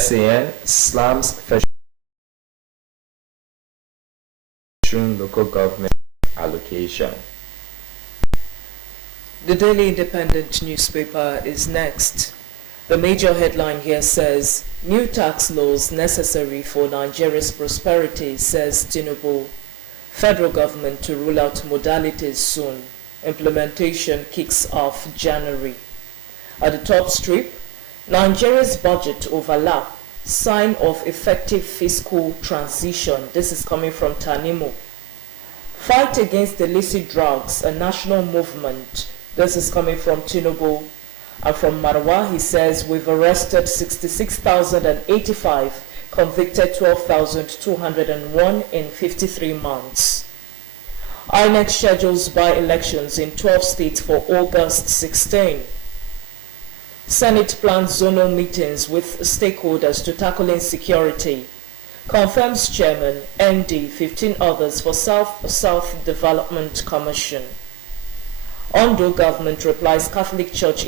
SAN slams local government allocation. The Daily Independent newspaper is next. The major headline here says, new tax laws necessary for Nigeria's prosperity, says Tinubu. Federal government to rule out modalities soon. Implementation kicks off January. At the top strip, Nigeria's budget overlap, sign of effective fiscal transition. This is coming from Tanimo. Fight against illicit drugs, a national movement. This is coming from Tinubu. And from Marwa, he says, we've arrested 66,085, convicted 12,201 in 53 months. INEC schedules by-elections in 12 states for August 16. Senate plans zonal meetings with stakeholders to tackle insecurity. Confirms chairman, ND, 15 others for South Development Commission. Ondo government replies Catholic Church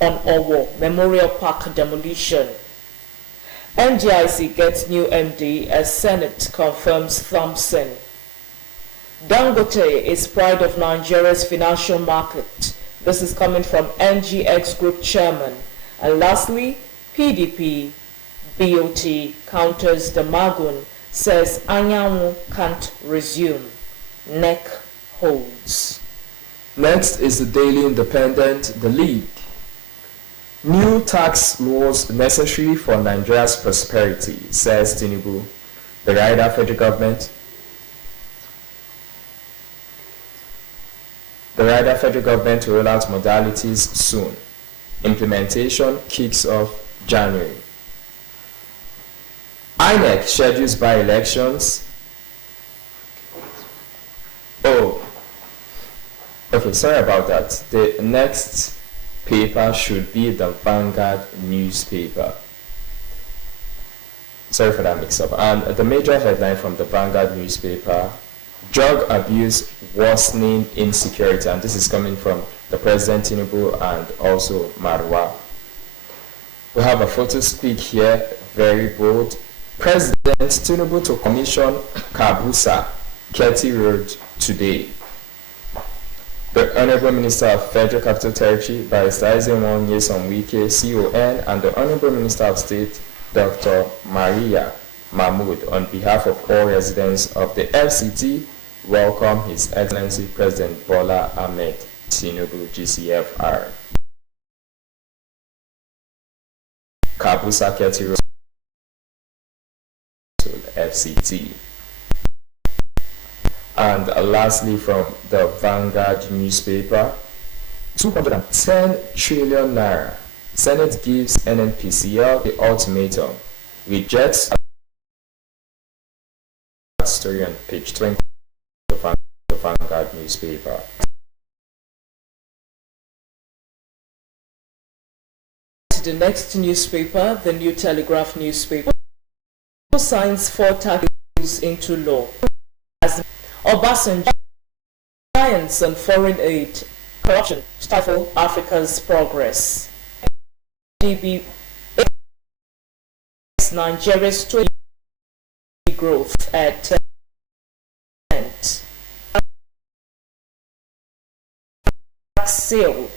on Owo Memorial Park demolition. NDIC gets new MD as Senate confirms Thompson. Dangote is pride of Nigeria's financial market. This is coming from NGX Group Chairman. And lastly, PDP BOT counters the Magun, says Anyanwu can't resume. Neck holds. Next is the Daily Independent, The League. New tax laws necessary for Nigeria's prosperity, says Tinubu. The rider federal government to roll out modalities soon. Implementation kicks off January. INEC schedules by-elections. Okay, sorry about that. The next paper should be the Vanguard newspaper. Sorry for that mix-up. And the major headline from the Vanguard newspaper, drug abuse worsening insecurity. And this is coming from the President Tinubu and also Marwa. We have a photo speak here, very bold. President Tinubu to commission Kabusa, Keti Road today. The Honorable Minister of Federal Capital Territory, Barrister Ezenwo Nyesom Wike, CON, and the Honorable Minister of State, Dr. Maria Mahmood, on behalf of all residents of the FCT, welcome His Excellency President Bola Ahmed Tinubu, GCFR. Kabusa Keti Road, FCT. And lastly, from the Vanguard newspaper, 210 trillion naira. Senate gives NNPCL the ultimatum. Rejects story on page 20 of the Vanguard newspaper. The next newspaper, the New Telegraph newspaper, signs 4 tax bills into law. As Obasanjo, science and foreign aid, corruption stifle Africa's progress. DB Nigeria's 20 growth at 10%. Tax sale,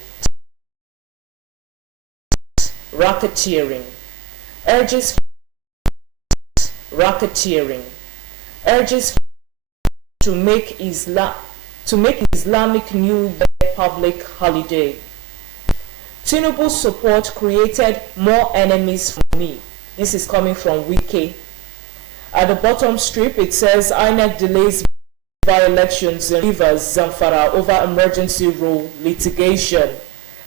racketeering, urges to make Islamic New Year public holiday. Tinubu support created more enemies for me. This is coming from Wike. At the bottom strip, it says INEC delays by-elections in Rivers, Zamfara over emergency rule litigation.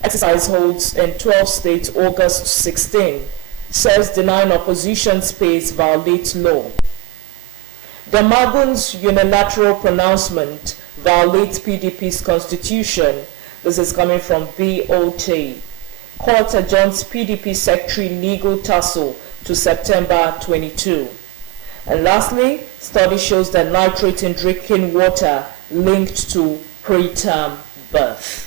Exercise holds in 12 states August 16. Says denying opposition space violates law. The Magun's unilateral pronouncement violates PDP's constitution. This is coming from BOT. Court adjourns PDP secretary legal tussle to September 22. And lastly, study shows that nitrate in drinking water linked to preterm birth.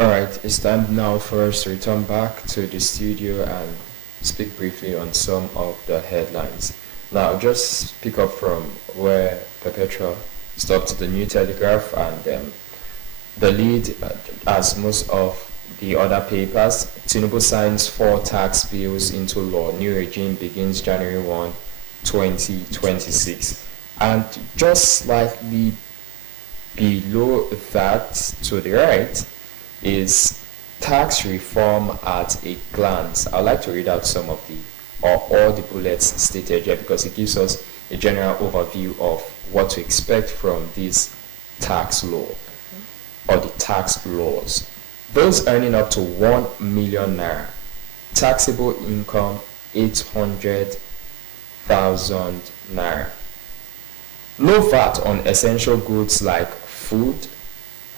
Alright, it's time now for us to return back to the studio and speak briefly on some of the headlines. Now, just pick up from where Perpetua stopped, the New Telegraph, and the lead, as most of the other papers. Tinubu signs 4 tax bills into law. New regime begins January 1, 2026. And just slightly below that, to the right, is tax reform at a glance. I'd like to read out some of the, or all the bullets stated here, because it gives us a general overview of what to expect from this tax law, or the tax laws. Those earning up to 1 million naira, taxable income 800,000 naira. No VAT on essential goods like food,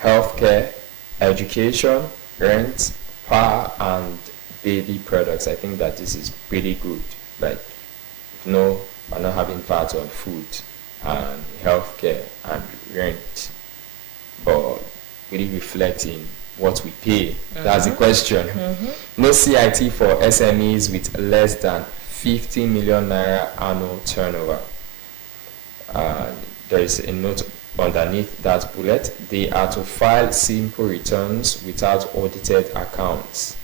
healthcare, education, rent, power, and baby products. I think that this is pretty good. Like, no, we're not having VAT on food and healthcare and rent, but really reflecting what we pay. That's the question. No CIT for SMEs with less than 50 million naira annual turnover. There is a note underneath that bullet. They are to file simple returns without audited accounts.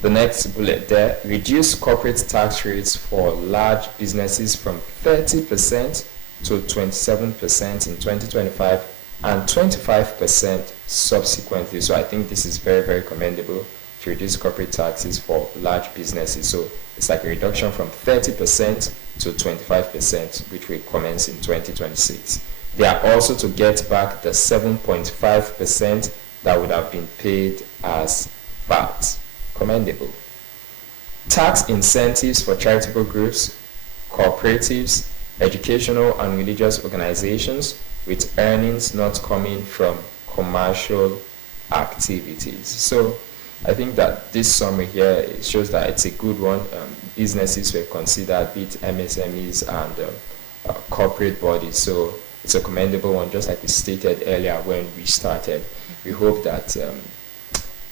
The next bullet there, reduce corporate tax rates for large businesses from 30% to 27% in 2025 and 25% subsequently. So I think this is very, very commendable to reduce corporate taxes for large businesses. So it's like a reduction from 30% to 25%, which will commence in 2026. They are also to get back the 7.5% that would have been paid as VAT. Commendable. Tax incentives for charitable groups, cooperatives, educational and religious organizations with earnings not coming from commercial activities. So I think that this summary here, it shows that it's a good one. Businesses were considered, be it MSMEs and corporate bodies. So it's a commendable one, just like we stated earlier when we started. We hope that the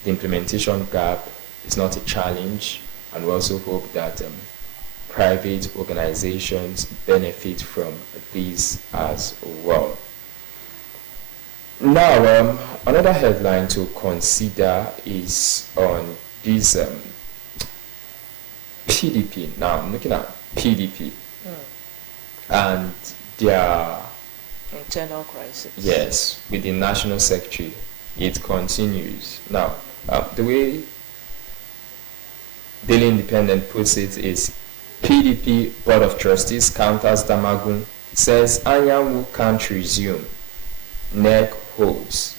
implementation gap is not a challenge, and we also hope that private organizations benefit from these as well. Now, another headline to consider is on this PDP. Now, I'm looking at PDP and their internal crisis. Yes, with the National Secretary, it continues. Now, the way Daily Independent puts it is, PDP Board of Trustees counters Damagun, says Anyanwu can't resume, neck holds.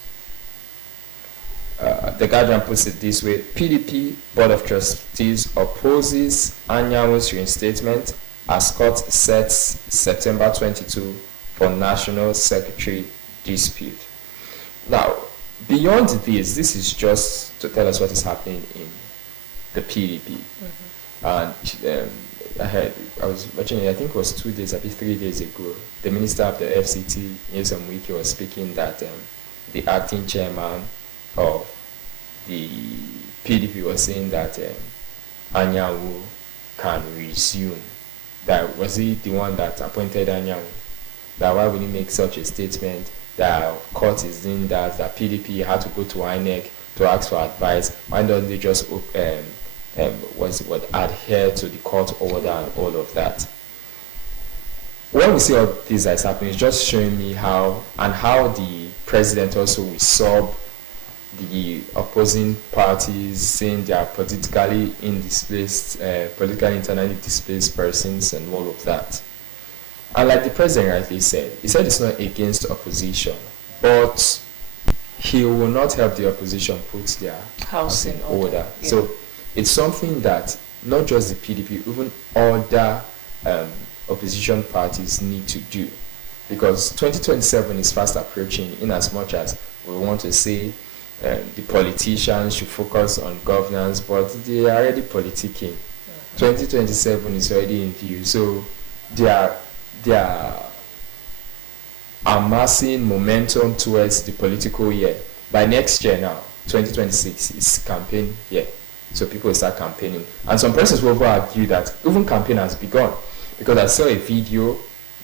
The Guardian puts it this way, PDP Board of Trustees opposes Anyanwu's reinstatement as court sets September 22 for National Secretary dispute. Now, beyond this is just to tell us what is happening in the PDP. And I was watching it, I think it was 2 days, maybe 3 days ago. The Minister of the FCT, Nyesom Wike, was speaking that the acting chairman of the PDP was saying that Anyanwu can resume. That was he the one that appointed Anyanwu? That why would he make such a statement? That court is doing that PDP had to go to INEC to ask for advice. Why don't they just adhere to the court order and all of that? When we see all this that's happening, it's just showing me how the president also will sub the opposing parties, saying they are politically internally displaced persons and all of that. And like the president rightly said, he said it's not against opposition, but he will not help the opposition put their house in order. Yeah. So it's something that not just the PDP, even other opposition parties need to do, because 2027 is fast approaching, in as much as we want to say the politicians should focus on governance, but they are already politicking. 2027 is already in view, so they are amassing momentum towards the political year. By next year now, 2026 is campaign year. So people will start campaigning. And some persons will argue that even campaign has begun. Because I saw a video,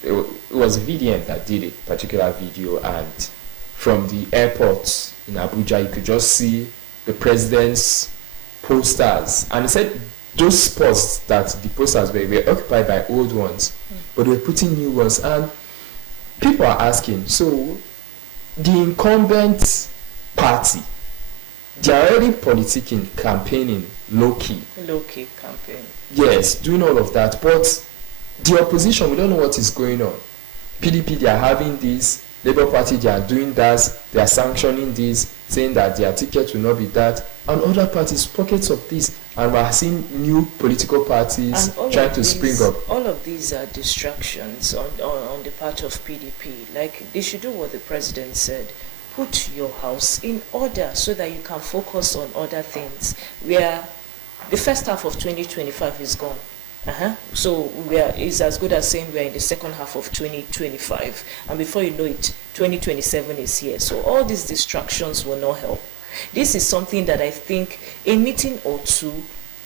it was VDM that did a particular video, and from the airport in Abuja, you could just see the president's posters. And he said those spots that the posters were occupied by old ones, but they were putting new ones. And people are asking, so the incumbent party, they are already politicking, campaigning, low-key. Low-key campaign. Yes, doing all of that. But the opposition, we don't know what is going on. PDP, they are having this. Labour Party, they are doing that. They are sanctioning this, saying that their ticket will not be that. And other parties, pockets of this. And we are seeing new political parties trying to spring up. All of these are distractions on the part of PDP. Like, they should do what the president said. Put your house in order so that you can focus on other things. The first half of 2025 is gone. So it's as good as saying we are in the second half of 2025, and before you know it, 2027 is here. So all these distractions will not help. This is something that I think a meeting or two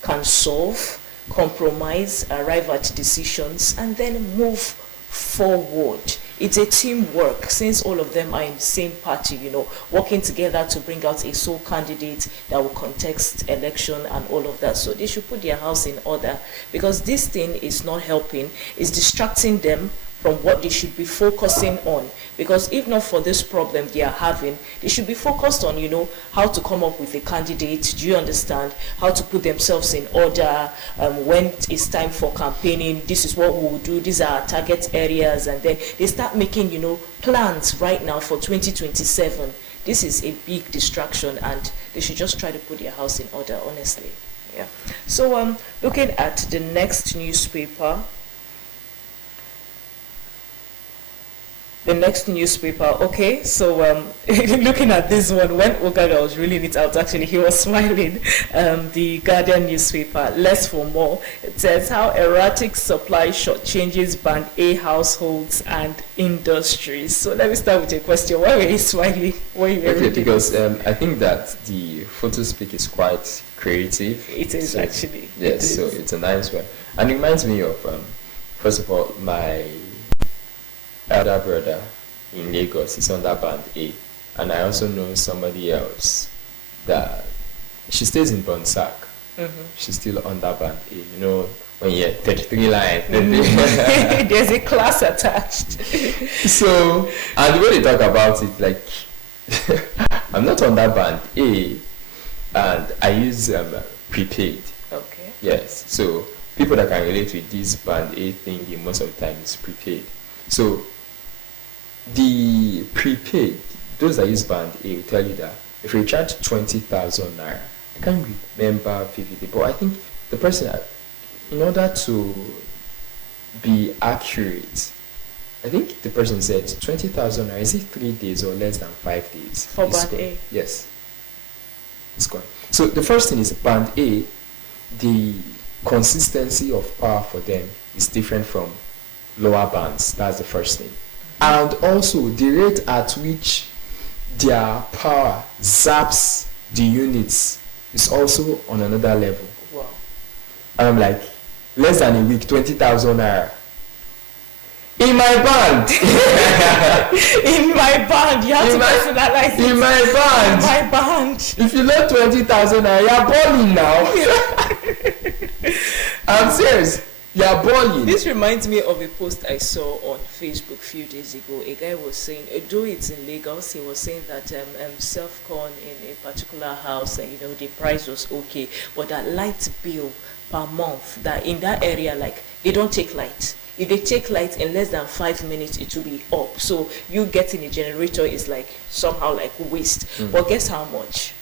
can solve, compromise, arrive at decisions, and then move forward. It's a teamwork, since all of them are in the same party, working together to bring out a sole candidate that will contest election and all of that. So they should put their house in order, because this thing is not helping. It's distracting them from what they should be focusing on. Because if not for this problem they are having, they should be focused on, how to come up with a candidate. Do you understand? How to put themselves in order. When it's time for campaigning, this is what we will do. These are our target areas. And then they start making, plans right now for 2027. This is a big distraction, and they should just try to put their house in order, honestly. Yeah. So looking at the next newspaper. Okay, so looking at this one, when Ogaga was reading it out, actually he was smiling. The Guardian newspaper, less for more, it says how erratic supply shortchanges Band A households and industries. So let me start with a question. Why were you smiling? Because I think that the photo speak is quite creative. It is, actually. Yes, so it's a nice one. And it reminds me of, first of all, my elder brother in Lagos is under Band A, and I also know somebody else that she stays in Bonsac. She's still under Band A. When you're 33 lines, there's a class attached. So, and the way they talk about it, like, I'm not under Band A, and I use prepaid. Okay. Yes, so people that can relate with this Band A thing most of the time is prepaid. So the prepaid, those that use Band A will tell you that if you charge 20,000 naira, I can't remember vividly, but I think the person, in order to be accurate, I think the person said 20,000 naira, is it 3 days or less than 5 days? For Band A? Yes. It's gone. So the first thing is Band A, the consistency of power for them is different from lower bands. That's the first thing. And also the rate at which their power zaps the units is also on another level. Wow. And I'm like, less than a week, 20,000 naira. In my band. In my band. You have to personalize it. In my band. In my band. If you load 20,000 naira, you're balling now. I'm serious. You're balling. This reminds me of a post I saw on Facebook a few days ago. A guy was saying, though it's in Lagos, he was saying that self-con in a particular house, the price was okay, but that light bill per month, that in that area, like, they don't take light. If they take light in less than 5 minutes, it will be up. So you getting a generator is like somehow like waste. But guess how much?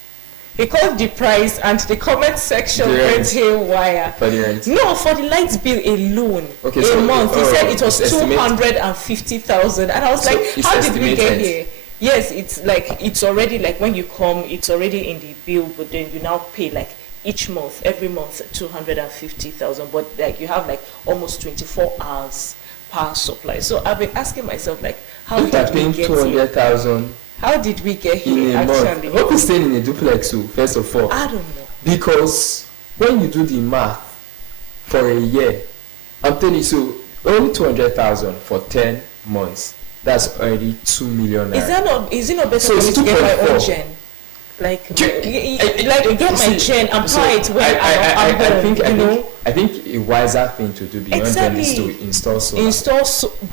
He called the price, and the comment section went haywire. For the rent? No, for the light bill alone. Okay, so month. He said it was 250,000, and I was like, how did we get here? Yes, it's already like when you come, it's already in the bill, but then you now pay like each month, every month, 250,000. But like you have like almost 24 hours power supply. So I've been asking myself, like, how did we get 200,000. How did we get in here, a actually? month? I hope you're staying in a duplex, first of all. I don't know. Because when you do the math for a year, I'm telling you, so only 200,000 for 10 months. That's already 2 million naira. Is it not better So for it's me to get my 2.4. own gen? Like I get my gen and apply it when I'm home, I think a wiser thing to do beyond gen is to install solar.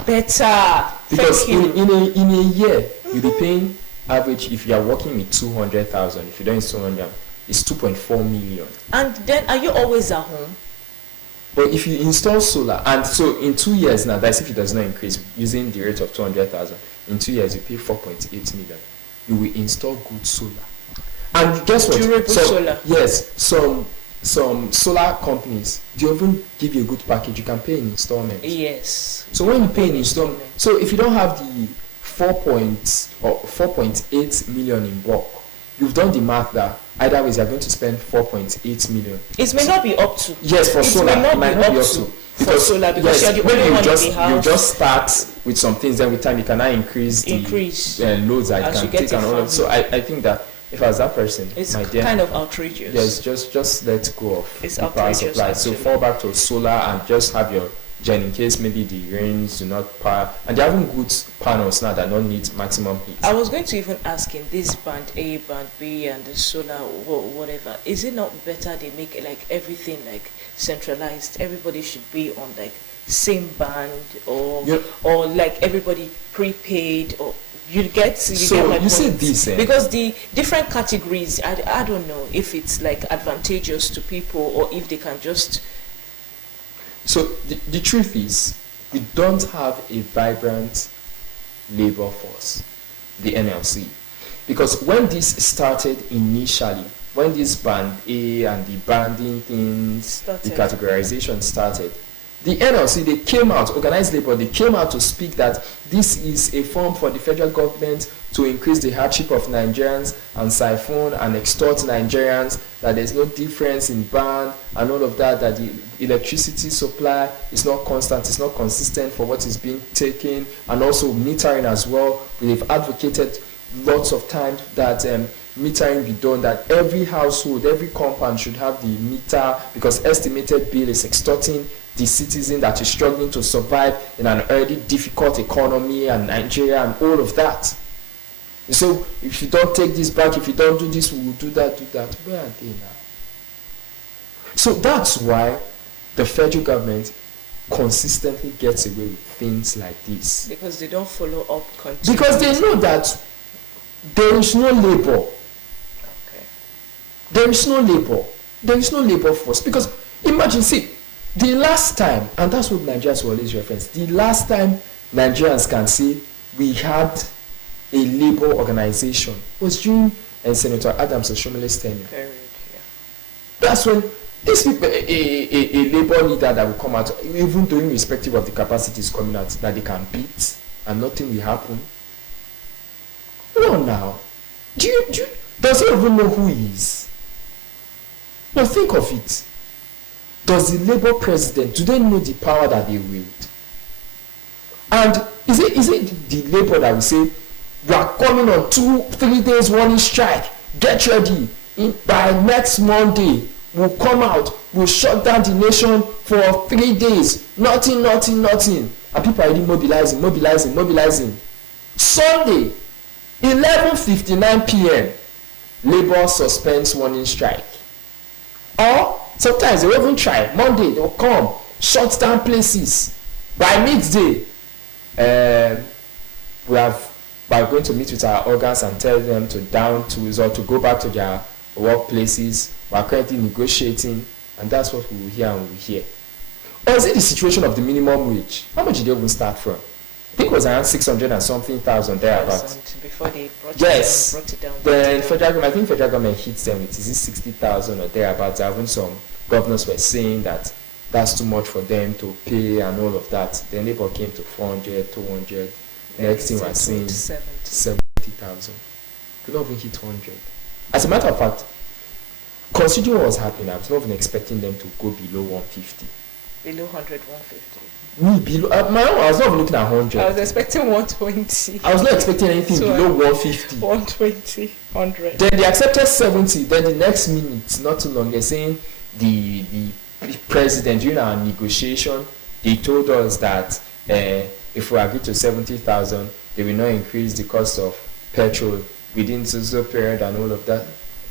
Better. Because Thank you. in a year, you'll be paying average, if you are working with 200,000, if you don't use 200, it's 2.4 million. And then are you always at home? But if you install solar, and so in 2 years now, that's if it does not increase, using the rate of 200,000, in 2 years you pay 4.8 million. You will install good solar. And guess what? Durable solar. Yes, some solar companies, they even give you a good package. You can pay in installments. Yes. So when you pay in installment, so if you don't have the 4.8 million in bulk, you've done the math that either ways you're going to spend 4.8 million. It may not be up to. Yes, for solar, it might not be up to. For solar, because yes, you're the only one in the house. You just start with some things, then with time you can now increase the loads that you can take and all of. So I think that if I was that person, it's my dear, kind of outrageous. Yes, just let go of the power supply. So actually. fall back to solar and just have your gen in case maybe the rains do not power. And they're having good panels now that don't need maximum heat. I was going to even ask in this band A, band B, and the solar whatever. Is it not better they make it like everything like centralized? Everybody should be on like same band or like everybody prepaid or. You get my point. See this, because the different categories, I don't know if it's like advantageous to people or if they can just. So the truth is, we don't have a vibrant labor force, the NLC, because when this started initially, when this band A and the banding things, the categorization started, the NLC, they came out, organized labor, they came out to speak that this is a form for the federal government to increase the hardship of Nigerians and siphon and extort Nigerians, that there's no difference in band and all of that, that the electricity supply is not constant, it's not consistent for what is being taken, and also metering as well. They've advocated lots of times that metering be done, that every household, every compound should have the meter, because estimated bill is extorting the citizen that is struggling to survive in an already difficult economy and Nigeria and all of that. So if you don't take this back, if you don't do this, we will do that. Where are they now? So that's why the federal government consistently gets away with things like this. Because they don't follow up continuously. Because they know that there is no labor. Okay. There is no labor. There is no labor force. Because imagine, see, the last time, and that's what Nigerians will always reference, the last time Nigerians can say we had a labor organization was during Senator Adams Oshomole's tenure. Period, yeah. That's when these people, a labor leader that will come out, even though irrespective of the capacities coming out, that they can beat and nothing will happen. No, now. Does he even know who he is? No, think of it. Does the Labour president, do they know the power that they wield? And is it the Labour that will say, we are coming on 2-3 days warning strike, get ready, by next Monday, we'll come out, we'll shut down the nation for 3 days, nothing, and people are already mobilizing. Sunday, 11:59 p.m, Labour suspends warning strike. Or sometimes they will even try. Monday they will come, shut down places. By midday, we are going to meet with our organs and tell them to down tools or to go back to their workplaces. We are currently negotiating, and that's what we will hear and we will hear. Or is it the situation of the minimum wage? How much did they even start from? I think it was around 600 and something thousand thereabouts. Before they brought it down. Then federal government hits them with, is it 60,000 or thereabouts? Even some governors were saying that that's too much for them to pay and all of that. Then Labour came to 400, 200. Next thing we're seeing 70,000. Could not even hit 100. As a matter of fact, considering what was happening, I was not even expecting them to go below 150. Below 100, 150. Me below, I was not even looking at 100. I was expecting 120. I was not expecting anything below 150. 120, 100. Then they accepted 70. Then the next minute, not too long, they're saying the president during our negotiation, they told us that if we agree to 70,000, they will not increase the cost of petrol within so period and all of that.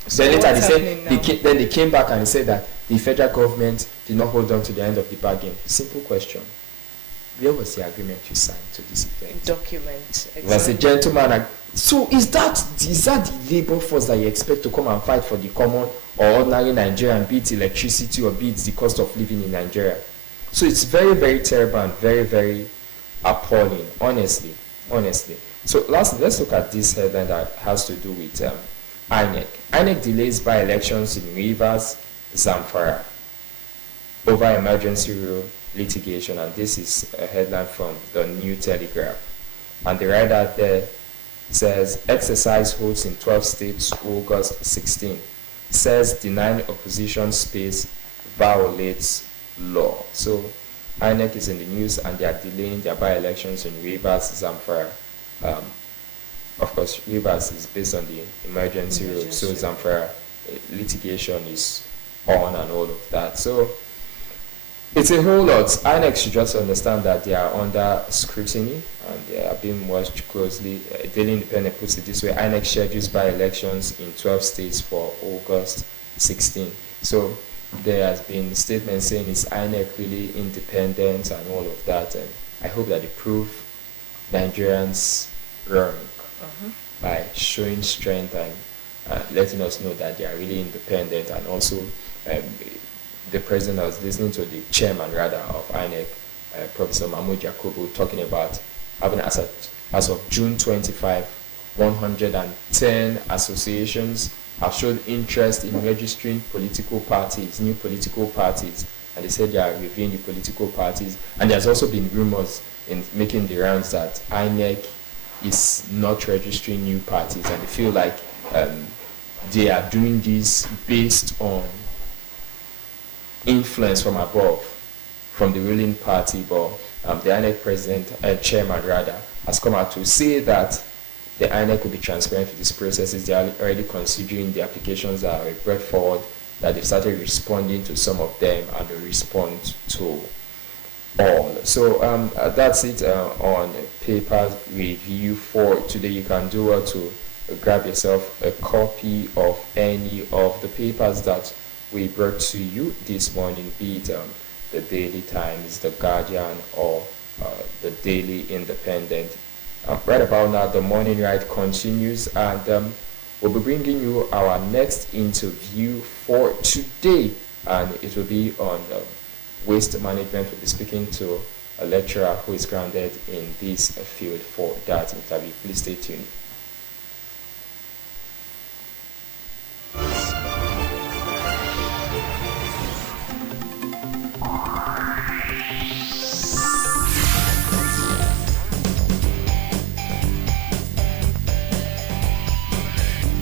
So Then later what's they happening now? said then they came back and they said that the federal government did not hold on to the end of the bargain. Simple question: where was the agreement you signed to this effect? Document. It was a gentleman. So is that the labor force that you expect to come and fight for the common or ordinary Nigerian, be it electricity or be it the cost of living in Nigeria? So it's very, very terrible and very, very appalling, honestly. So lastly, let's look at this headline that has to do with INEC. INEC delays by elections in Rivers, Zamfara over emergency rule litigation, and this is a headline from the New Telegraph. And the writer there says exercise holds in 12 states August 16. Says denying opposition space violates law. So INEC is in the news and they are delaying their by-elections in Rivers, Zamfara. Of course, Rivers is based on the emergency rule, so Zamfara litigation is on and all of that. So it's a whole lot. INEC should just understand that they are under scrutiny and they are being watched closely. Daily Independent puts it this way: INEC schedules by-elections in 12 states for August 16. So there has been statements saying is INEC really independent and all of that, and I hope that they prove Nigerians wrong by showing strength and letting us know that they are really independent. And also the president, I was listening to the chairman rather of INEC, Professor Mahmoud Yakubu, talking about having as of June 25, 110 associations have shown interest in registering political parties, new political parties, and they said they are reviewing the political parties. And there's also been rumors in making the rounds that INEC is not registering new parties, and they feel like they are doing this based on influence from above, from the ruling party. But the INEC president, chairman rather, has come out to say that the INEC will be transparent with these processes. They are already considering the applications that are brought forward, that they've started responding to some of them and they respond to all. So that's it on paper review for today. You can do well to grab yourself a copy of any of the papers that we brought to you this morning, be it the Daily Times, the Guardian, or the Daily Independent. Right about now, the morning ride continues, and we'll be bringing you our next interview for today, and it will be on waste management. We'll be speaking to a lecturer who is grounded in this field for that interview. Please stay tuned.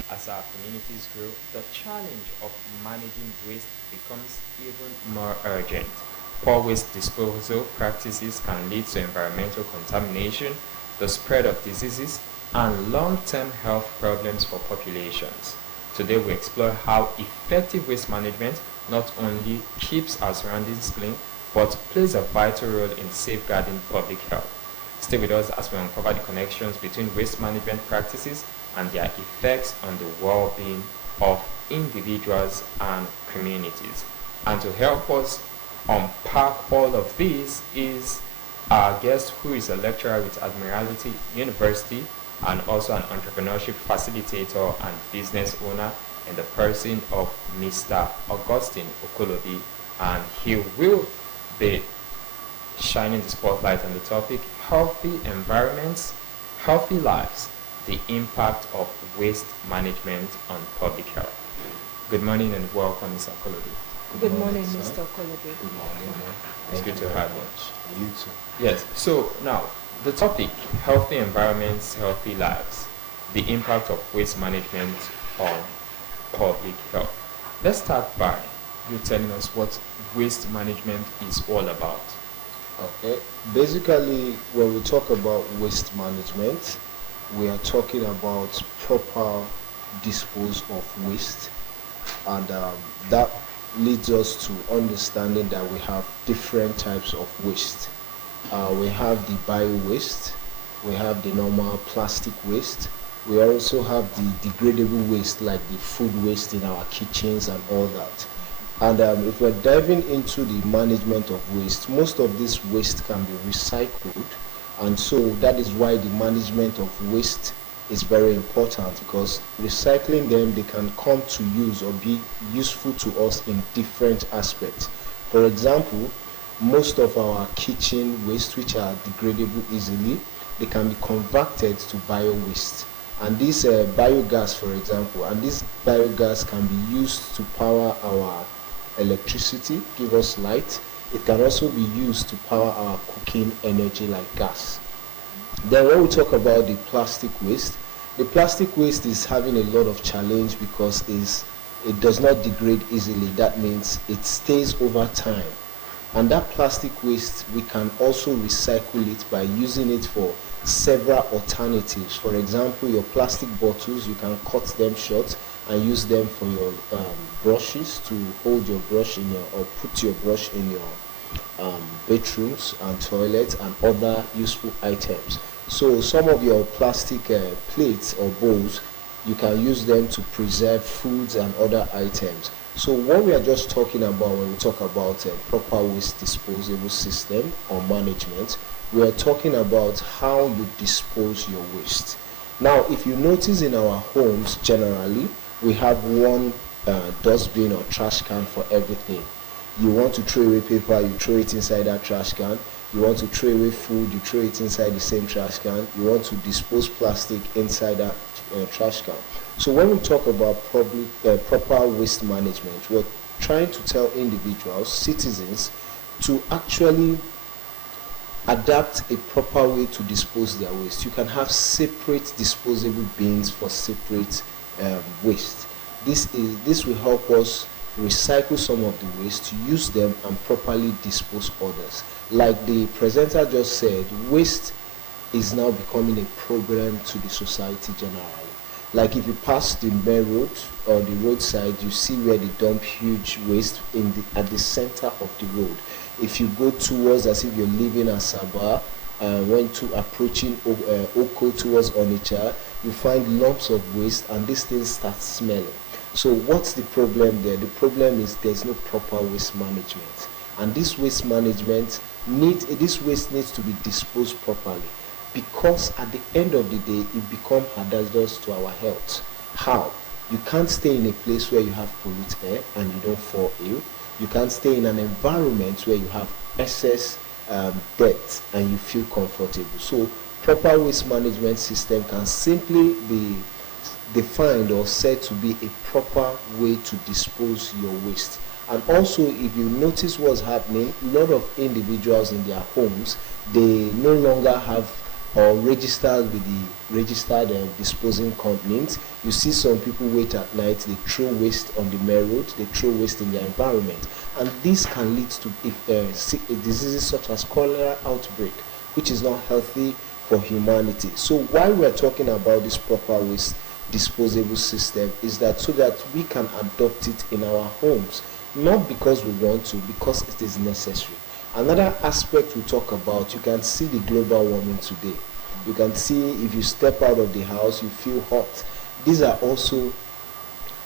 As our communities grow, the challenge of managing waste becomes even more urgent. Poor waste disposal practices can lead to environmental contamination, the spread of diseases, and long-term health problems for populations. Today we explore how effective waste management not only keeps our surroundings clean, but plays a vital role in safeguarding public health. Stay with us as we uncover the connections between waste management practices and their effects on the well-being of individuals and communities. And to help us unpack all of these is our guest, who is a lecturer with Admiralty University and also an entrepreneurship facilitator and business owner, in the person of Mr. Augustine Okolobi, and he will be shining the spotlight on the topic healthy environments, healthy lives, the impact of waste management on public health. Good morning and welcome, Mr. Okolobi. Good morning, Mr. Okolobi. Good morning. It's good to have you. You too. Yes, so now the topic healthy environments, healthy lives, the impact of waste management on public health. Let's start by you telling us what waste management is all about. Okay. Basically, when we talk about waste management, we are talking about proper dispose of waste, and that leads us to understanding that we have different types of waste. We have the bio waste, we have the normal plastic waste, we also have the degradable waste like the food waste in our kitchens and all that. And if we're diving into the management of waste, most of this waste can be recycled, and so that is why the management of waste is very important, because recycling them, they can come to use or be useful to us in different aspects. For example, most of our kitchen waste, which are degradable easily, they can be converted to bio waste. And this biogas, for example, and this biogas can be used to power our electricity, give us light. It can also be used to power our cooking energy like gas. Then when we talk about the plastic waste is having a lot of challenge because it does not degrade easily. That means it stays over time. And that plastic waste, we can also recycle it by using it for several alternatives. For example, your plastic bottles, you can cut them short and use them for your brushes, to hold your brush in your, or put your brush in your bedrooms and toilets and other useful items. So some of your plastic plates or bowls, you can use them to preserve foods and other items. So what we are just talking about when we talk about a proper waste disposable system or management, we are talking about how you dispose your waste. Now, if you notice in our homes generally, we have one dustbin or trash can for everything. You want to throw away paper, you throw it inside that trash can. You want to throw away food, you throw it inside the same trash can. You want to dispose plastic inside that trash can. So when we talk about proper waste management, we're trying to tell individuals, citizens, to actually adapt a proper way to dispose their waste. You can have separate disposable bins for separate waste. This will help us recycle some of the waste, use them, and properly dispose others. Like the presenter just said, waste is now becoming a problem to the society generally. Like if you pass the main road or the roadside, you see where they dump huge waste at the center of the road. If you go towards, as if you're living at Sabah, when approaching Oko towards Onitsha, you find lumps of waste and these things start smelling. So what's the problem there? The problem is there's no proper waste management, and this waste needs to be disposed properly, because at the end of the day it becomes hazardous to our health. How? You can't stay in a place where you have polluted air and you don't fall ill. You can't stay in an environment where you have excess dirt and you feel comfortable. So proper waste management system can simply be defined or said to be a proper way to dispose your waste. And also, if you notice what's happening, a lot of individuals in their homes, they no longer have or registered with the registered disposing companies. You see some people wait at night, they throw waste on the main road, they throw waste in their environment, and this can lead to diseases such as cholera outbreak, which is not healthy for humanity. So why we are talking about this proper waste disposable system is that so that we can adopt it in our homes, not because we want to, because it is necessary. Another aspect we talk about, you can see the global warming today. You can see if you step out of the house, you feel hot. These are also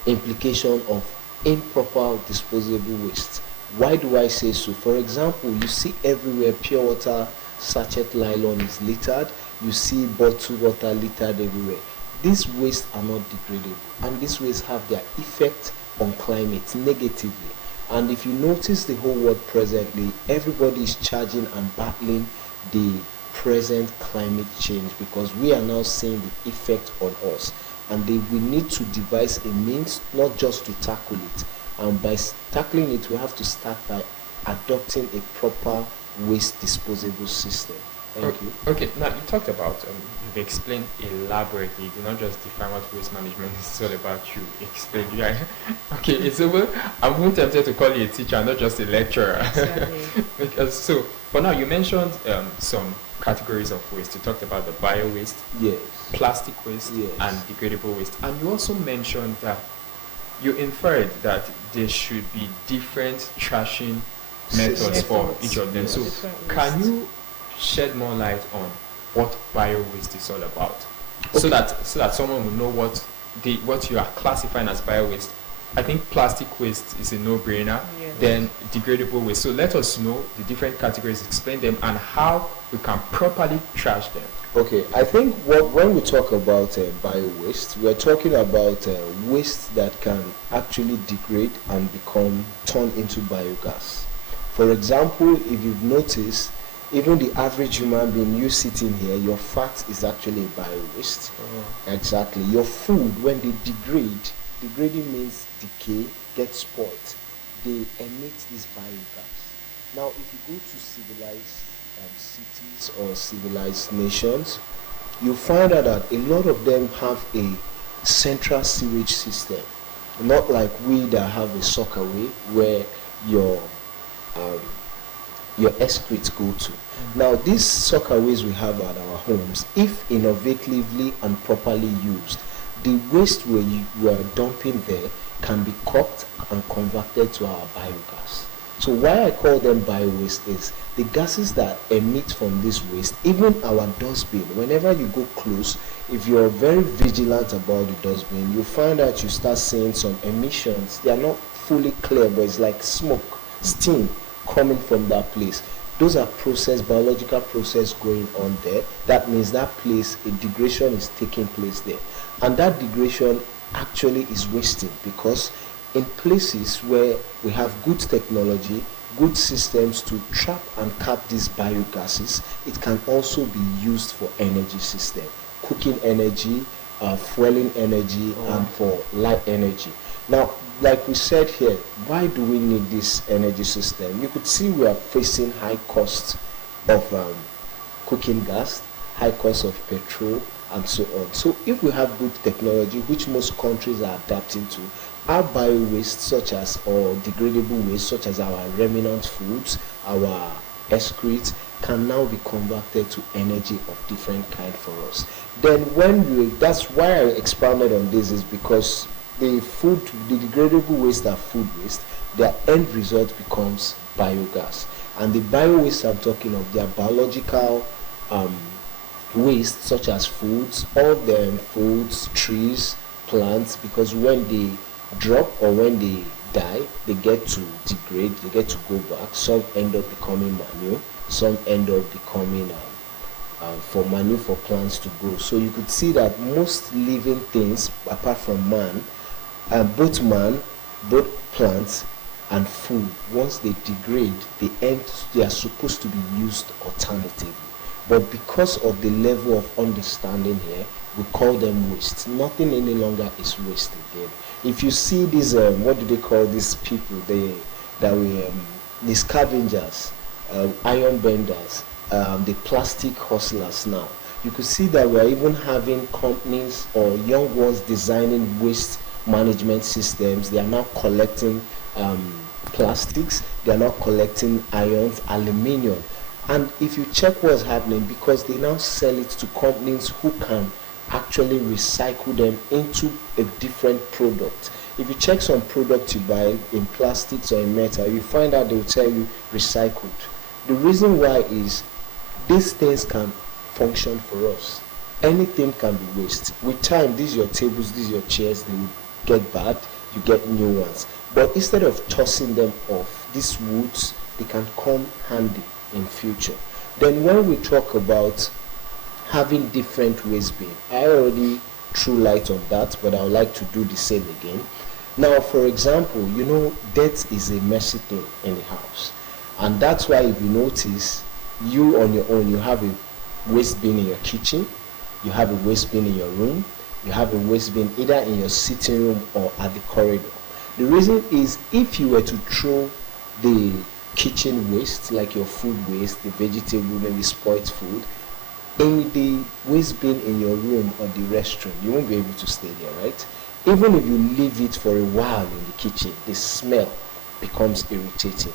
implications of improper disposable waste. Why do I say so? For example, you see everywhere pure water sachet nylon is littered. You see bottled water littered everywhere. These wastes are not degradable, and these wastes have their effect on climate negatively. And if you notice the whole world presently, everybody is charging and battling the present climate change, because we are now seeing the effect on us, and we need to devise a means not just to tackle it. And by tackling it, we have to start by adopting a proper waste disposable system. Thank you. Okay, now you talked about, you've explained elaborately. You did not just define what waste management is. It's all about you. Explain. Yeah. Okay, it's over. I'm even tempted to call you a teacher, not just a lecturer. Because so, for now, you mentioned some categories of waste. You talked about the bio waste, Yes. plastic waste, Yes. and degradable waste. And you also mentioned that you inferred that there should be different trashing methods for Methods. each of them. Yes. So Different can waste. you shed more light on what bio-waste is all about? So that someone will know what you are classifying as bio-waste. I think plastic waste is a no-brainer. Yes. Then degradable waste. So let us know the different categories, explain them, and how we can properly trash them. Okay, I think when we talk about bio-waste, we're talking about waste that can actually degrade and become turned into biogas. For example, if you've noticed, even the average human being, you sitting here, your fat is actually a bio-waste. Exactly. Your food, when they degrade, degrading means decay, get spoiled. They emit this biogas. Now, if you go to civilized cities or civilized nations, you find out that a lot of them have a central sewage system, not like we that have a sockaway where your excrete go to. Now, these soccerways we have at our homes, if innovatively and properly used, the waste we're dumping there can be cooked and converted to our biogas. So why I call them bio-waste is the gases that emit from this waste, even our dustbin, whenever you go close, if you're very vigilant about the dustbin, you find out you start seeing some emissions. They are not fully clear, but it's like smoke, steam coming from that place. Those are biological process going on there. That means that place, a degradation is taking place there. And that degradation actually is wasting, because in places where we have good technology, good systems to trap and cap these biogases, it can also be used for energy system, cooking energy, fueling energy, and for light energy. Now, like we said here, why do we need this energy system? You could see we are facing high costs of cooking gas, high cost of petrol, and so on. So if we have good technology, which most countries are adapting to, our bio-waste or degradable waste, such as our remnant foods, our excrete, can now be converted to energy of different kind for us. Then that's why I expanded on this, is because the degradable waste are food waste, their end result becomes biogas. And the bio-waste I'm talking of, they are biological waste, such as foods, all the foods, trees, plants, because when they drop or when they die, they get to degrade, they get to go back. Some end up becoming manure, some end up becoming for manure for plants to grow. So you could see that most living things, apart from man, both plants and food, once they degrade, they are supposed to be used alternatively. But because of the level of understanding here, we call them waste. Nothing any longer is waste again. If you see these, what do they call these people? The scavengers, iron benders, the plastic hustlers now. You could see that we're even having companies or young ones designing waste management systems. They are now collecting plastics. They are now collecting irons, aluminium. And if you check what's happening, because they now sell it to companies who can actually recycle them into a different product. If you check some product you buy in plastics or in metal, you find out they will tell you recycled. The reason why is these things can function for us. Anything can be waste. With time, these are your tables, these are your chairs, they will get bad, you get new ones. But instead of tossing them off, these woods, they can come handy in future. Then when we talk about having different waste bin, I already threw light on that, but I would like to do the same again. Now, for example, dirt is a messy thing in the house, and that's why if you notice, you on your own, you have a waste bin in your kitchen, you have a waste bin in your room, you have a waste bin either in your sitting room or at the corridor. The reason is, if you were to throw the kitchen waste, like your food waste, the vegetable, maybe spoiled food, in the waste bin in your room or the restroom, you won't be able to stay there, right? Even if you leave it for a while in the kitchen, the smell becomes irritating.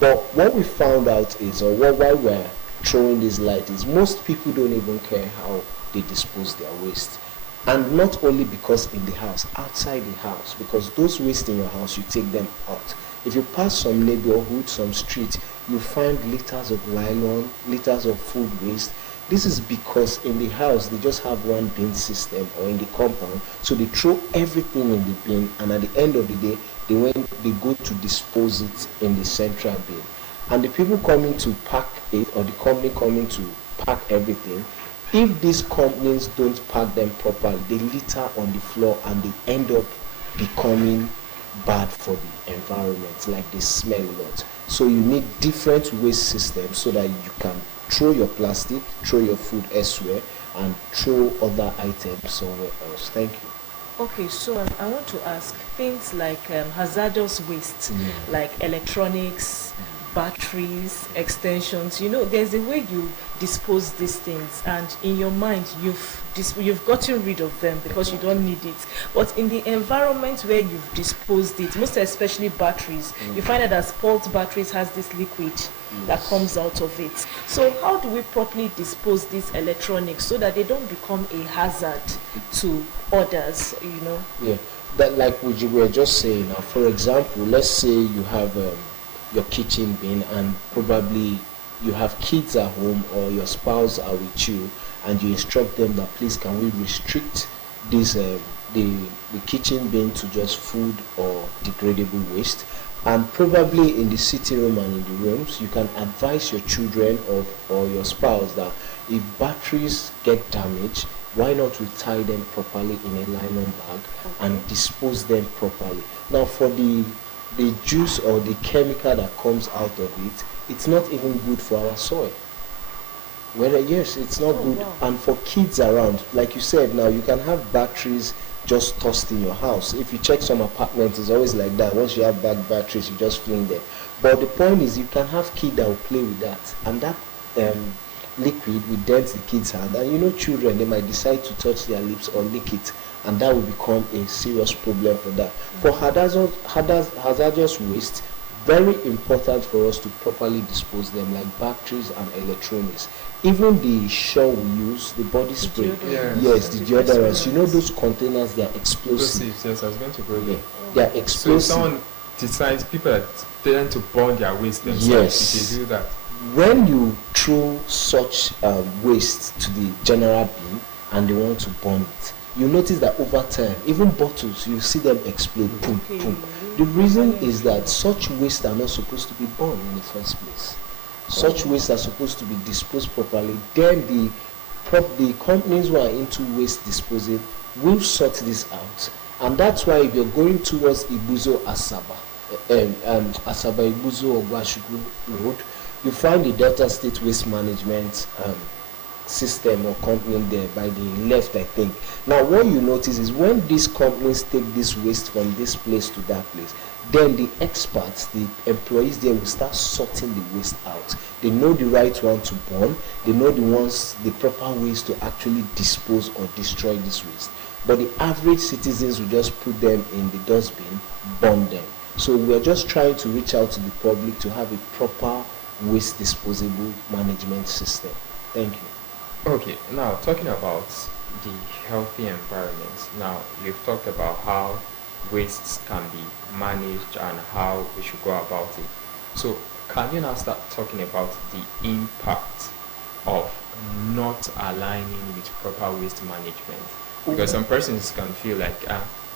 But what we found out is, or why we're throwing this light is, most people don't even care how they dispose their waste. And not only because in the house, outside the house, because those waste in your house, you take them out. If you pass some neighborhood, some street, you find liters of nylon, liters of food waste. This is because in the house they just have one bin system, or in the compound, so they throw everything in the bin, and at the end of the day they go to dispose it in the central bin. And the people coming to pack it, or the company coming to pack everything, if these companies don't pack them properly, they litter on the floor and they end up becoming bad for the environment, like they smell a lot. So you need different waste systems so that you can throw your plastic, throw your food elsewhere, and throw other items somewhere else. Thank you. Okay, so I want to ask things like hazardous waste, like electronics, batteries, extensions. You know, there's a way you dispose these things, and in your mind you've gotten rid of them because you don't need it. But in the environment where you've disposed it, most especially batteries, you find that spoiled batteries has this liquid that comes out of it. So how do we properly dispose these electronics so that they don't become a hazard to others, you know? Yeah, that like we were just saying now, for example, let's say you have your kitchen bin, and probably you have kids at home, or your spouse are with you, and you instruct them that please can we restrict this the kitchen bin to just food or degradable waste. And probably in the sitting room and in the rooms, you can advise your children or your spouse that if batteries get damaged, why not we tie them properly in a nylon bag and dispose them properly. Now for the juice or the chemical that comes out of it, it's not even good for our soil. Yes, it's not good. Wow. And for kids around, like you said, now you can have batteries just tossed in your house. If you check some apartments, it's always like that. Once you have bad batteries, you just fling them. But the point is, you can have kids that will play with that, and that liquid will dent the kids' hand. And you know, children, they might decide to touch their lips or lick it, and that will become a serious problem for that. For hazardous waste, very important for us to properly dispose them, like batteries and electronics. Even the shell we use, the body spray, yes, the deodorants, you know those containers, they are explosive. Yes, I was going to go there. They are So if explosive. someone decides, people that tend to burn their waste themselves, Yes. if they do that. When you throw such waste to the general bin and they want to burn it, you notice that over time, even bottles, you see them explode. Boom, boom. The reason is that such waste are not supposed to be burned in the first place. Such waste are supposed to be disposed properly. Then the companies who are into waste disposal will sort this out. And that's why if you're going towards Ibuzo Asaba, Asaba Ibuzo or Gwashugu Road, you find the Delta State Waste Management system or company there by the left, I think. Now what you notice is when these companies take this waste from this place to that place, then the experts, the employees there will start sorting the waste out. They know the right one to burn, they know the proper ways to actually dispose or destroy this waste. But the average citizens will just put them in the dustbin, burn them. So we're just trying to reach out to the public to have a proper waste disposable management system. Thank you. Okay, now talking about the healthy environment. Now you've talked about how wastes can be managed and how we should go about it. So can you now start talking about the impact of not aligning with proper waste management? Because some persons can feel like,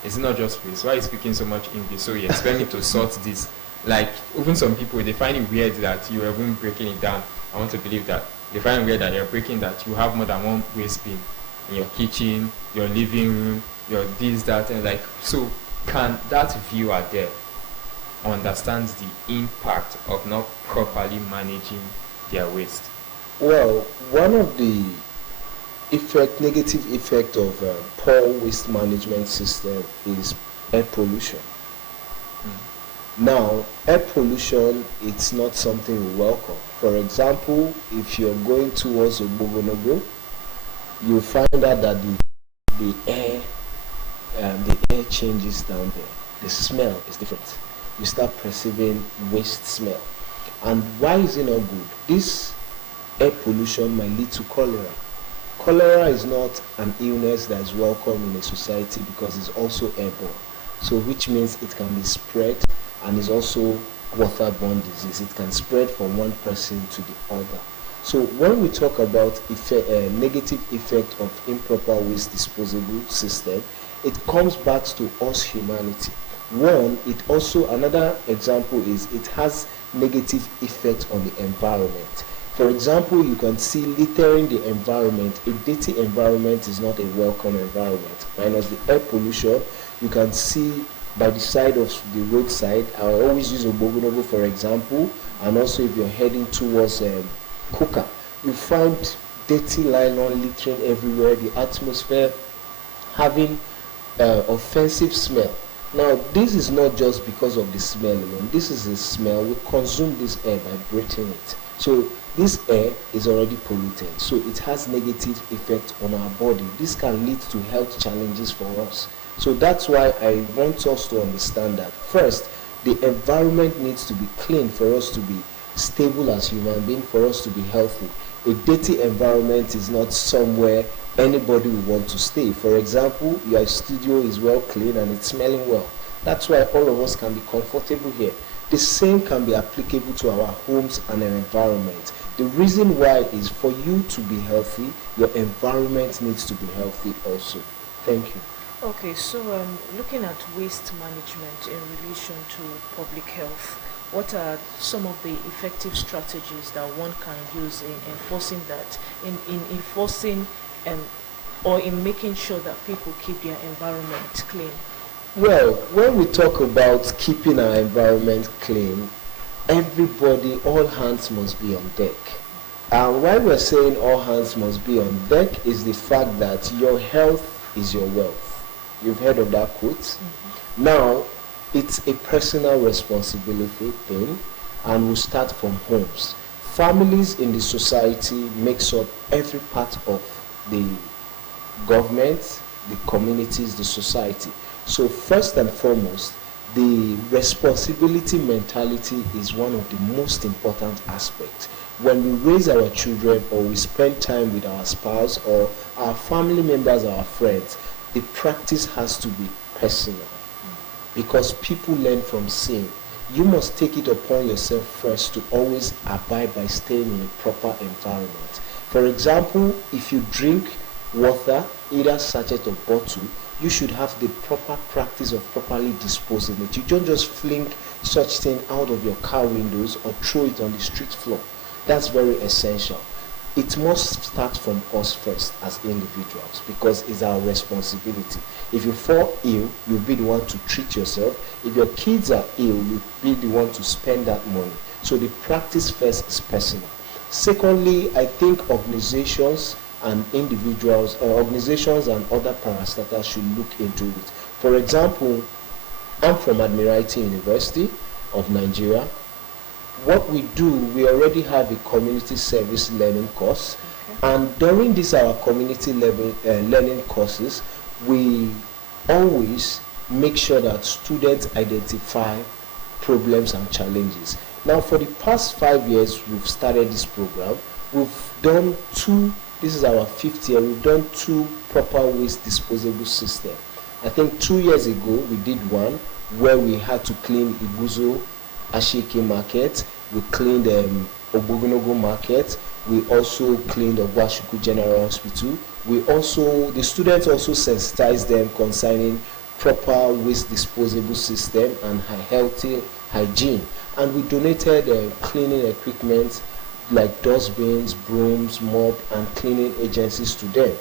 it's not just waste. Why are you speaking so much English? So you expect me to sort this. Like even some people, they find it weird that you are even breaking it down. I want to believe that they find it weird that you're breaking that you have more than one waste bin in your kitchen, your living room, your this, that, and like. So can that viewer there understand the impact of not properly managing their waste? Well, one of the negative effect of poor waste management system is air pollution. Now, air pollution, it's not something we welcome. For example, if you're going towards Obogonogo, you'll find out that the air changes down there. The smell is different. You start perceiving waste smell. And why is it not good? This air pollution might lead to cholera. Cholera is not an illness that is welcome in a society because it's also airborne. So which means it can be spread and is also waterborne disease. It can spread from one person to the other. So when we talk about negative effect of improper waste disposable system, it comes back to us humanity. One, it also, another example is it has negative effect on the environment. For example, you can see littering the environment. A dirty environment is not a welcome environment. Minus the air pollution, you can see by the side of the roadside. I always use Obogonobo for example, and also if you're heading towards Kuka, you find dirty nylon littering everywhere, the atmosphere having offensive smell. Now, this is not just because of the smell alone. This is a smell. We consume this air by breathing it. So this air is already polluted. So it has negative effect on our body. This can lead to health challenges for us. So that's why I want us to understand that first, the environment needs to be clean for us to be stable as human beings, for us to be healthy. A dirty environment is not somewhere anybody will want to stay. For example, your studio is well clean and it's smelling well. That's why all of us can be comfortable here. The same can be applicable to our homes and our environment. The reason why is for you to be healthy, your environment needs to be healthy also. Thank you. Okay, so looking at waste management in relation to public health, what are some of the effective strategies that one can use in enforcing that, in enforcing or in making sure that people keep their environment clean? Well, when we talk about keeping our environment clean, everybody, all hands must be on deck. And why we're saying all hands must be on deck is the fact that your health is your wealth. You've heard of that quote? Mm-hmm. Now, it's a personal responsibility thing, and we start from homes. Families in the society makes up every part of the government, the communities, the society. So first and foremost, the responsibility mentality is one of the most important aspects. When we raise our children or we spend time with our spouse or our family members, our friends, the practice has to be personal because people learn from seeing. You must take it upon yourself first to always abide by staying in a proper environment. For example, if you drink water, either sachet or bottle, you should have the proper practice of properly disposing it. You don't just fling such thing out of your car windows or throw it on the street floor. That's very essential. It must start from us first as individuals because it's our responsibility. If you fall ill, you'll be the one to treat yourself. If your kids are ill, you'll be the one to spend that money. So the practice first is personal. Secondly, I think organizations and individuals, organizations and other parastatals should look into it. For example, I'm from Admiralty University of Nigeria. What we do, we already have a community service learning course, and during this our community level learning courses, we always make sure that students identify problems and challenges. Now, for the past 5 years, we've started this program. We've done this is our 5th year, we've done 2 proper waste disposable systems. I think 2 years ago, we did one where we had to clean Iguzo Ashike market, we cleaned Obogonogo market, we also cleaned Ogwashuku General Hospital. The students also sensitized them concerning proper waste disposable system and healthy hygiene. And we donated cleaning equipment like dustbins, brooms, mop, and cleaning agencies to them.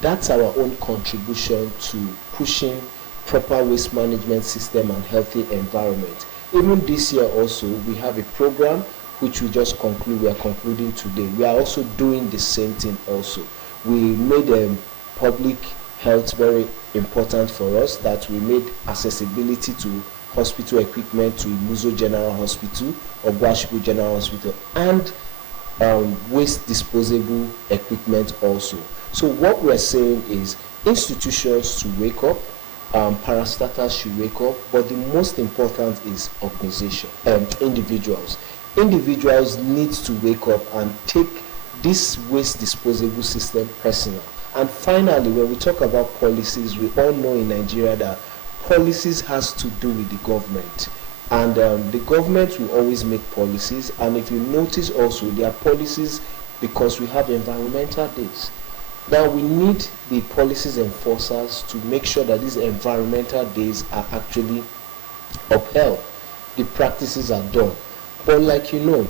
That's our own contribution to pushing proper waste management system and healthy environment. Even this year also, we have a program which we just conclude. We are concluding today. We are also doing the same thing also. We made public health very important for us, that we made accessibility to hospital equipment to Muzo General Hospital, Ogwashuku General Hospital, and waste disposable equipment also. So what we're saying is institutions to wake up, parastatals should wake up, but the most important is organization and individuals. Individuals need to wake up and take this waste disposable system personal. And finally, when we talk about policies, we all know in Nigeria that policies has to do with the government. And the government will always make policies. And if you notice also, there are policies because we have environmental days. Now we need the policies enforcers to make sure that these environmental days are actually upheld. The practices are done. But like you know,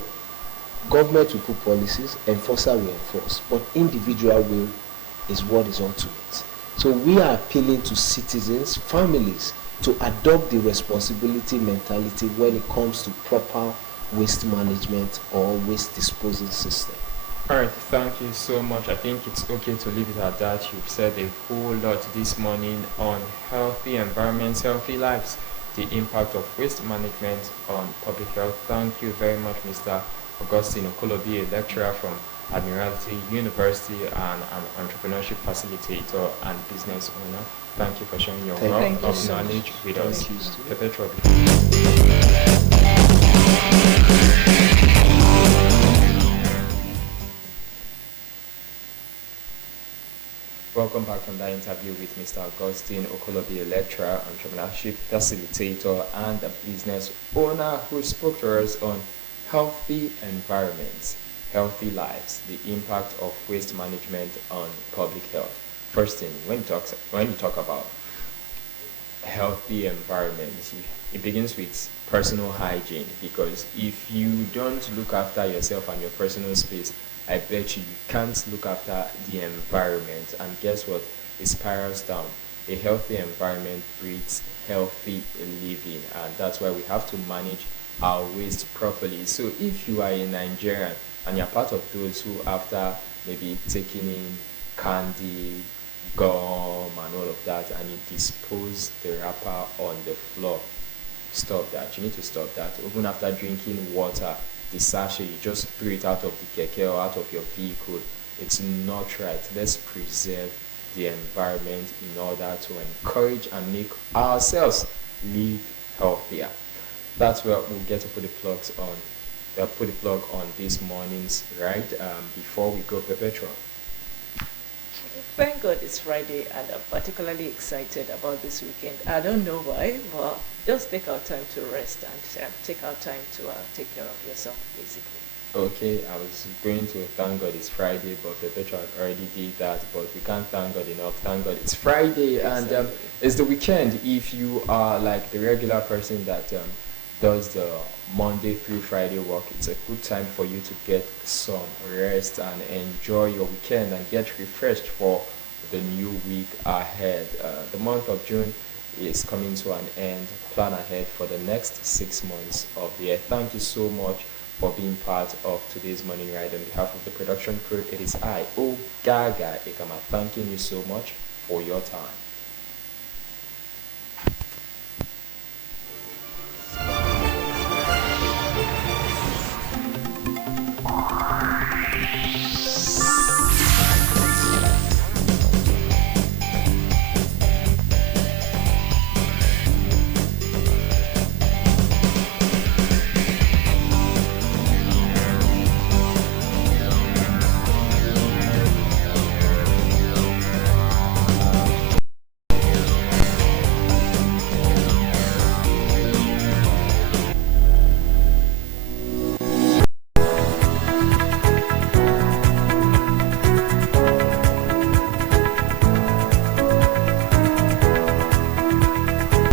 government will put policies, enforcer will enforce, but individual will is what is onto it. So we are appealing to citizens, families, to adopt the responsibility mentality when it comes to proper waste management or waste disposal system. All right, thank you so much. I think it's okay to leave it at that. You've said a whole lot this morning on healthy environments, healthy lives, the impact of waste management on public health. Thank you very much, Mr. Augustine Okolobi, a lecturer from Admiralty University and an entrepreneurship facilitator and business owner. Thank you for sharing your wealth of knowledge with us. Perpetual. Welcome back from that interview with Mr. Augustine Okolobi, a lecturer, entrepreneurship facilitator, and a business owner who spoke to us on healthy environments, healthy lives, the impact of waste management on public health. First thing, when you talk about healthy environments, it begins with personal hygiene, because if you don't look after yourself and your personal space, I bet you can't look after the environment, and guess what? It spirals down. A healthy environment breeds healthy living, and that's why we have to manage our waste properly. So if you are a Nigerian and you're part of those who, after maybe taking in candy, gum and all of that, and you dispose the wrapper on the floor, stop that. You need to stop that. Even after drinking water, the sachet, you just throw it out of the keke or out of your vehicle. It's not right. Let's preserve the environment in order to encourage and make ourselves live healthier. That's where we'll get to put the plug on this morning's right. Before we go, Perpetual. Thank God it's Friday, and I'm particularly excited about this weekend. I don't know why, but just take our time to rest and take our time to take care of yourself, basically. Okay, I was going to thank God it's Friday, but Perpetual already did that. But we can't thank God enough. Thank God it's Friday, and it's the weekend. If you are like the regular person that does the Monday through Friday work, it's a good time for you to get some rest and enjoy your weekend and get refreshed for the new week ahead. The month of June is coming to an end. Plan ahead for the next 6 months of the year. Thank you so much for being part of today's morning ride. On behalf of the production crew, it is I, Gaga Ekama, thanking you so much for your time.